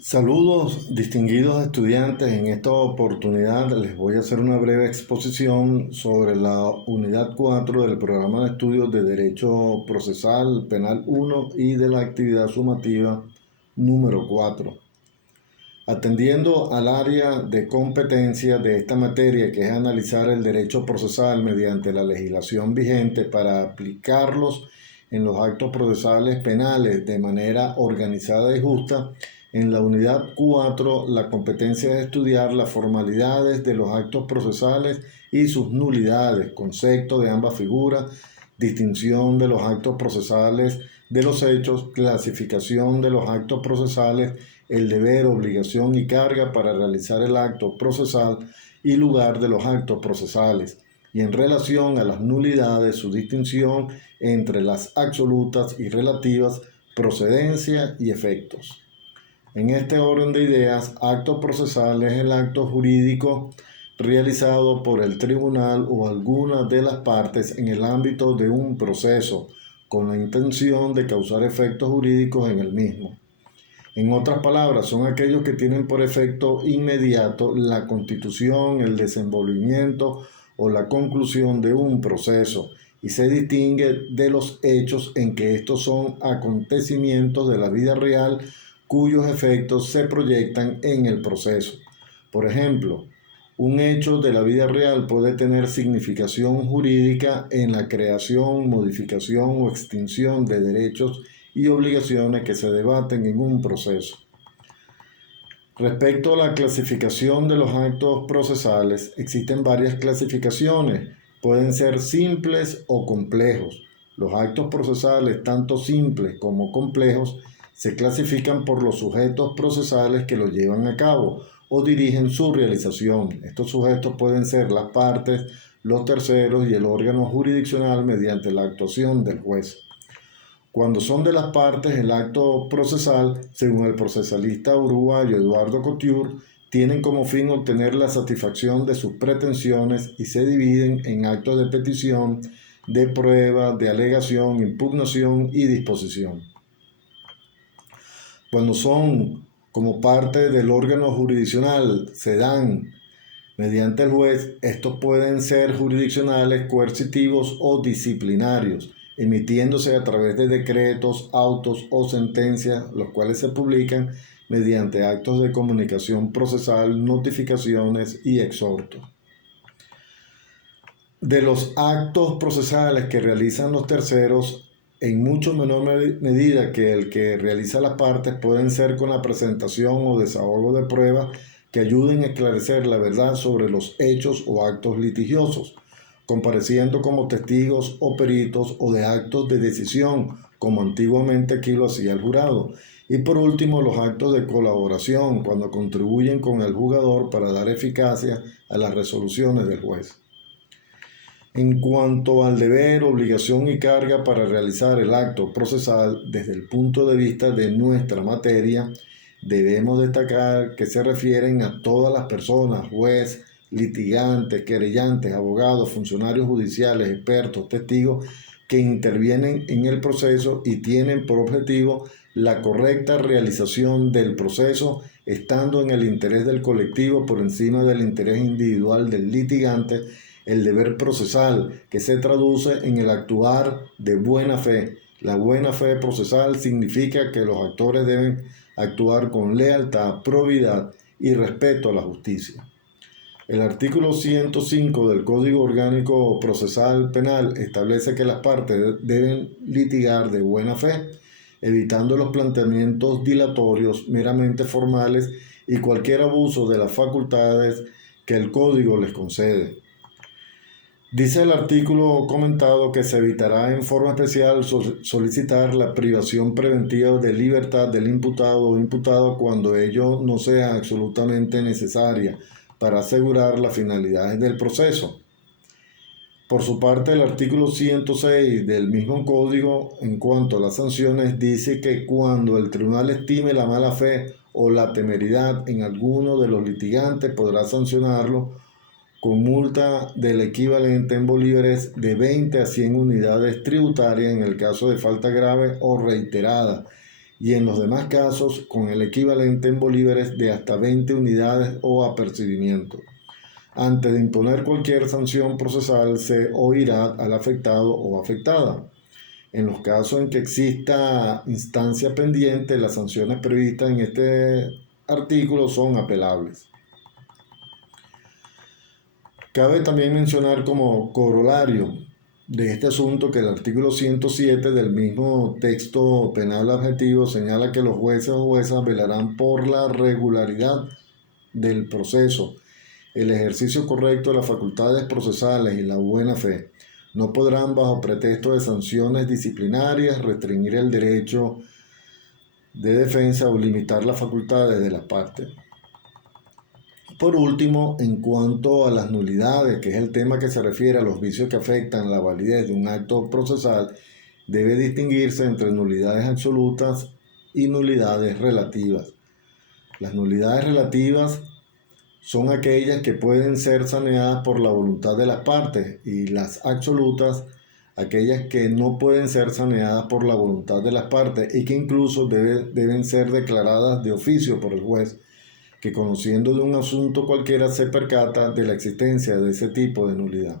Saludos, distinguidos estudiantes. En esta oportunidad les voy a hacer una breve exposición sobre la unidad 4 del programa de estudios de Derecho Procesal Penal 1 y de la actividad sumativa número 4. Atendiendo al área de competencia de esta materia, que es analizar el derecho procesal mediante la legislación vigente para aplicarlos en los actos procesales penales de manera organizada y justa, en la unidad 4 la competencia es estudiar las formalidades de los actos procesales y sus nulidades, concepto de ambas figuras, distinción de los actos procesales de los hechos, clasificación de los actos procesales, el deber, obligación y carga para realizar el acto procesal y lugar de los actos procesales, y en relación a las nulidades, su distinción entre las absolutas y relativas, procedencia y efectos. En este orden de ideas, acto procesal es el acto jurídico realizado por el tribunal o alguna de las partes en el ámbito de un proceso, con la intención de causar efectos jurídicos en el mismo. En otras palabras, son aquellos que tienen por efecto inmediato la constitución, el desenvolvimiento o la conclusión de un proceso, y se distingue de los hechos en que estos son acontecimientos de la vida real cuyos efectos se proyectan en el proceso. Por ejemplo, un hecho de la vida real puede tener significación jurídica en la creación, modificación o extinción de derechos y obligaciones que se debaten en un proceso. Respecto a la clasificación de los actos procesales, existen varias clasificaciones. Pueden ser simples o complejos. Los actos procesales, tanto simples como complejos, se clasifican por los sujetos procesales que los llevan a cabo o dirigen su realización. Estos sujetos pueden ser las partes, los terceros y el órgano jurisdiccional mediante la actuación del juez. Cuando son de las partes, el acto procesal, según el procesalista uruguayo Eduardo Couture, tienen como fin obtener la satisfacción de sus pretensiones y se dividen en actos de petición, de prueba, de alegación, impugnación y disposición. Cuando son como parte del órgano jurisdiccional, se dan mediante el juez. Estos pueden ser jurisdiccionales, coercitivos o disciplinarios, emitiéndose a través de decretos, autos o sentencias, los cuales se publican mediante actos de comunicación procesal, notificaciones y exhortos. De los actos procesales que realizan los terceros, en mucho menor medida que el que realiza las partes, pueden ser con la presentación o desahogo de pruebas que ayuden a esclarecer la verdad sobre los hechos o actos litigiosos, compareciendo como testigos o peritos, o de actos de decisión, como antiguamente aquí lo hacía el jurado. Y por último, los actos de colaboración, cuando contribuyen con el juzgador para dar eficacia a las resoluciones del juez. En cuanto al deber, obligación y carga para realizar el acto procesal, desde el punto de vista de nuestra materia, debemos destacar que se refieren a todas las personas, juez, litigantes, querellantes, abogados, funcionarios judiciales, expertos, testigos, que intervienen en el proceso y tienen por objetivo la correcta realización del proceso, estando en el interés del colectivo por encima del interés individual del litigante. El deber procesal, que se traduce en el actuar de buena fe. La buena fe procesal significa que los actores deben actuar con lealtad, probidad y respeto a la justicia. El artículo 105 del Código Orgánico Procesal Penal establece que las partes deben litigar de buena fe, evitando los planteamientos dilatorios meramente formales y cualquier abuso de las facultades que el Código les concede. Dice el artículo comentado que se evitará en forma especial solicitar la privación preventiva de libertad del imputado o imputada cuando ello no sea absolutamente necesaria para asegurar las finalidades del proceso. Por su parte, el artículo 106 del mismo código, en cuanto a las sanciones, dice que cuando el tribunal estime la mala fe o la temeridad en alguno de los litigantes, podrá sancionarlo con multa del equivalente en bolívares de 20 a 100 unidades tributarias en el caso de falta grave o reiterada, y en los demás casos con el equivalente en bolívares de hasta 20 unidades o apercibimiento. Antes de imponer cualquier sanción procesal se oirá al afectado o afectada. En los casos en que exista instancia pendiente, las sanciones previstas en este artículo son apelables. Cabe también mencionar como corolario de este asunto que el artículo 107 del mismo texto penal adjetivo señala que los jueces o juezas velarán por la regularidad del proceso, el ejercicio correcto de las facultades procesales y la buena fe. No podrán, bajo pretexto de sanciones disciplinarias, restringir el derecho de defensa o limitar las facultades de las partes. Por último, en cuanto a las nulidades, que es el tema que se refiere a los vicios que afectan la validez de un acto procesal, debe distinguirse entre nulidades absolutas y nulidades relativas. Las nulidades relativas son aquellas que pueden ser saneadas por la voluntad de las partes y las absolutas, aquellas que no pueden ser saneadas por la voluntad de las partes y que incluso deben ser declaradas de oficio por el juez, que conociendo de un asunto cualquiera se percata de la existencia de ese tipo de nulidad.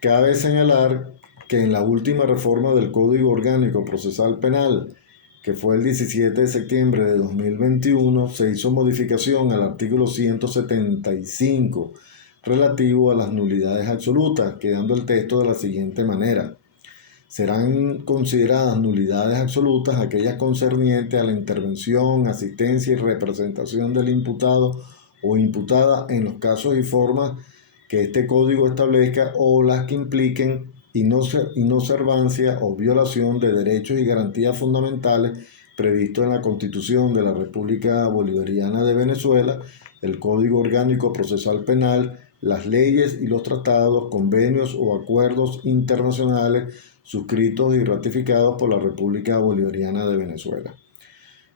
Cabe señalar que en la última reforma del Código Orgánico Procesal Penal, que fue el 17 de septiembre de 2021, se hizo modificación al artículo 175 relativo a las nulidades absolutas, quedando el texto de la siguiente manera: serán consideradas nulidades absolutas aquellas concernientes a la intervención, asistencia y representación del imputado o imputada en los casos y formas que este código establezca o las que impliquen inobservancia o violación de derechos y garantías fundamentales previstos en la Constitución de la República Bolivariana de Venezuela, el Código Orgánico Procesal Penal, las leyes y los tratados, convenios o acuerdos internacionales suscritos y ratificados por la República Bolivariana de Venezuela.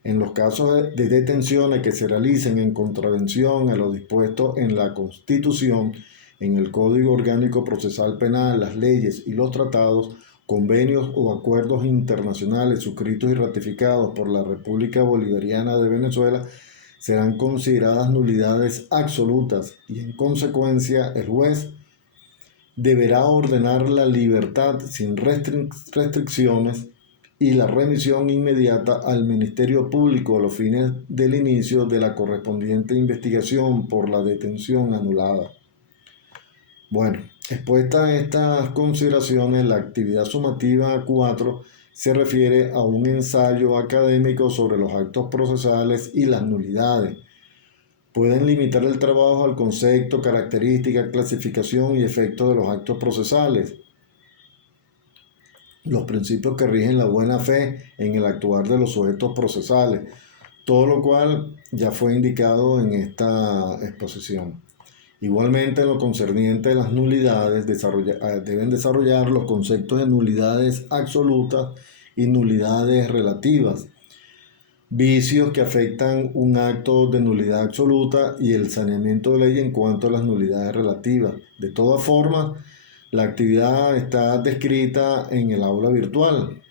En los casos de detenciones que se realicen en contravención a lo dispuesto en la Constitución, en el Código Orgánico Procesal Penal, las leyes y los tratados, convenios o acuerdos internacionales suscritos y ratificados por la República Bolivariana de Venezuela, serán consideradas nulidades absolutas y en consecuencia el juez deberá ordenar la libertad sin restricciones y la remisión inmediata al Ministerio Público a los fines del inicio de la correspondiente investigación por la detención anulada. Bueno, expuestas estas consideraciones, la actividad sumativa 4 se refiere a un ensayo académico sobre los actos procesales y las nulidades. Pueden limitar el trabajo al concepto, característica, clasificación y efecto de los actos procesales, los principios que rigen la buena fe en el actuar de los sujetos procesales, todo lo cual ya fue indicado en esta exposición. Igualmente, en lo concerniente a las nulidades, deben desarrollar los conceptos de nulidades absolutas y nulidades relativas, vicios que afectan un acto de nulidad absoluta y el saneamiento de ley en cuanto a las nulidades relativas. De todas formas, la actividad está descrita en el aula virtual.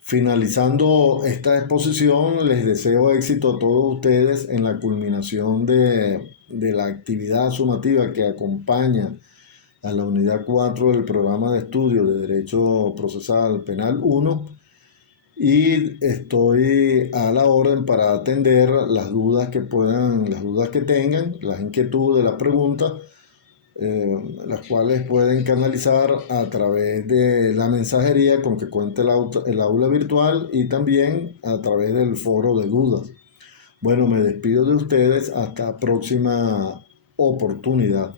Finalizando esta exposición, les deseo éxito a todos ustedes en la culminación de la actividad sumativa que acompaña a la unidad 4 del programa de estudio de Derecho Procesal Penal 1, y estoy a la orden para atender las dudas que tengan, las inquietudes, las preguntas, las cuales pueden canalizar a través de la mensajería con que cuenta el aula virtual y también a través del foro de dudas. Bueno, me despido de ustedes hasta próxima oportunidad.